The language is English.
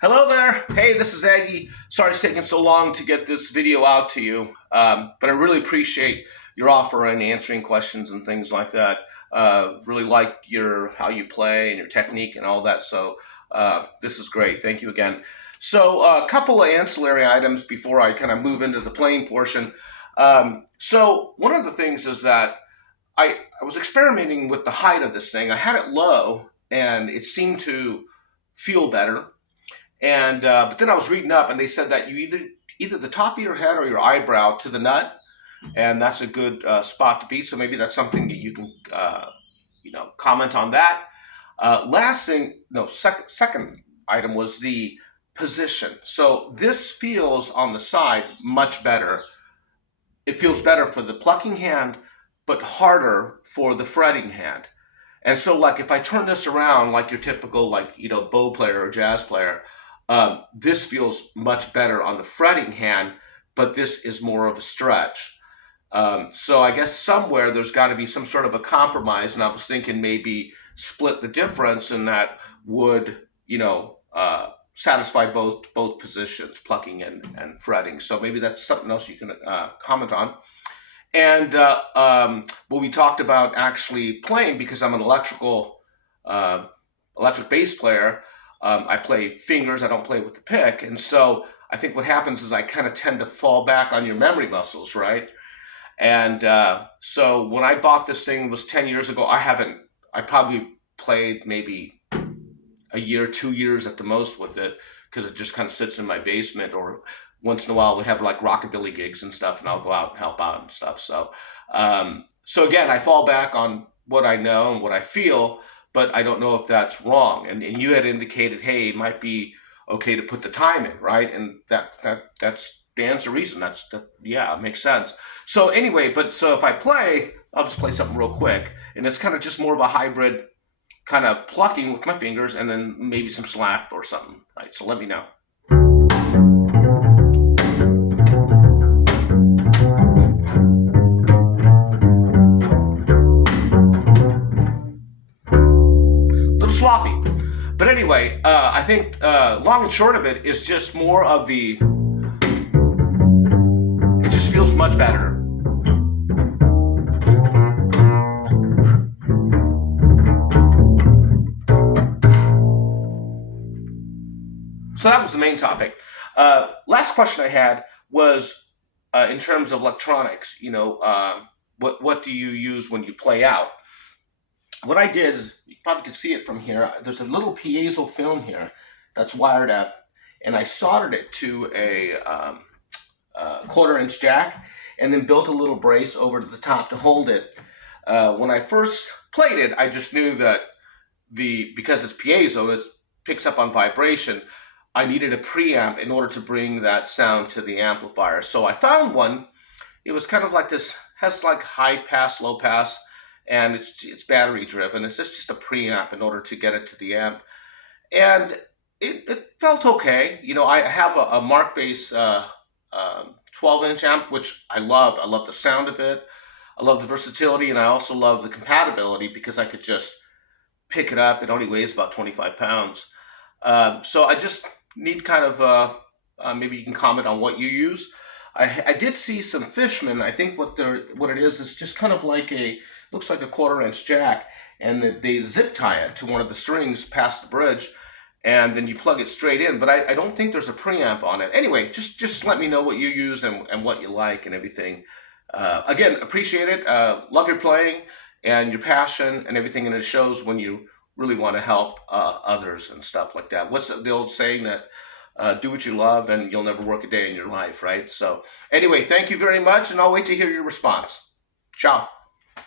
Hello there. Hey, this is Aggie. Sorry it's taking so long to get this video out to you, but I really appreciate your offer and answering questions and things like that. Really like your how you play and your technique and all that. So this is great. Thank you again. So a couple of ancillary items before I kind of move into the playing portion. So one of the things is that I was experimenting with the height of this thing. I had it low, and it seemed to feel better. And but then I was reading up, and they said that you either the top of your head or your eyebrow to the nut, and that's a good spot to be. So maybe that's something that you can comment on that. Last thing, no, second item was the position. So this feels on the side much better. It feels better for the plucking hand, but harder for the fretting hand. And so, like, if I turn this around, like your typical, like, bow player or jazz player, this feels much better on the fretting hand, but this is more of a stretch. So I guess somewhere there's got to be some sort of a compromise, and I was thinking maybe split the difference, and that would, satisfy both positions, plucking and fretting. So maybe that's something else you can comment on. And well, we talked about actually playing because I'm an electric bass player. I play fingers. I don't play with the pick, and so I think what happens is I kind of tend to fall back on your memory muscles, right? And so when I bought this thing, it was 10 years ago. I probably played maybe a year, 2 years at the most with it because it just kind of sits in my basement, or once in a while we have like rockabilly gigs and stuff, and I'll go out and help out and stuff. So again, I fall back on what I know and what I feel, but I don't know if that's wrong. And you had indicated, hey, it might be okay to put the time in, right? And that stands to reason. Yeah, it makes sense. So anyway, so if I play, I'll just play something real quick, and it's kind of just more of a hybrid kind of plucking with my fingers, and then maybe some slap or something, right? So let me know. A little sloppy. But anyway, I think long and short of it is just more of it just feels much better. So that was the main topic. Last question I had was in terms of electronics. What do you use when you play out? What I did is, you probably could see it from here. There's a little piezo film here that's wired up, and I soldered it to a quarter-inch jack, and then built a little brace over to the top to hold it. When I first played it, I just knew that because it's piezo, it picks up on vibration. I needed a preamp in order to bring that sound to the amplifier. So I found one. It was kind of like this, has like high pass, low pass, and it's battery driven. It's just a preamp in order to get it to the amp. And it felt okay. I have a Mark Bass 12-inch amp, which I love. I love the sound of it. I love the versatility, and I also love the compatibility because I could just pick it up. It only weighs about 25 pounds. So I just need kind of maybe you can comment on what you use. I did see some Fishman. I think what it is just kind of like looks like a quarter-inch jack, and they zip tie it to one of the strings past the bridge, and then you plug it straight in. But I don't think there's a preamp on it. Anyway, just let me know what you use and what you like and everything. Again, appreciate it. Love your playing and your passion and everything, and it shows when you really want to help others and stuff like that. What's the old saying that do what you love and you'll never work a day in your life, right? So anyway, thank you very much, and I'll wait to hear your response. Ciao.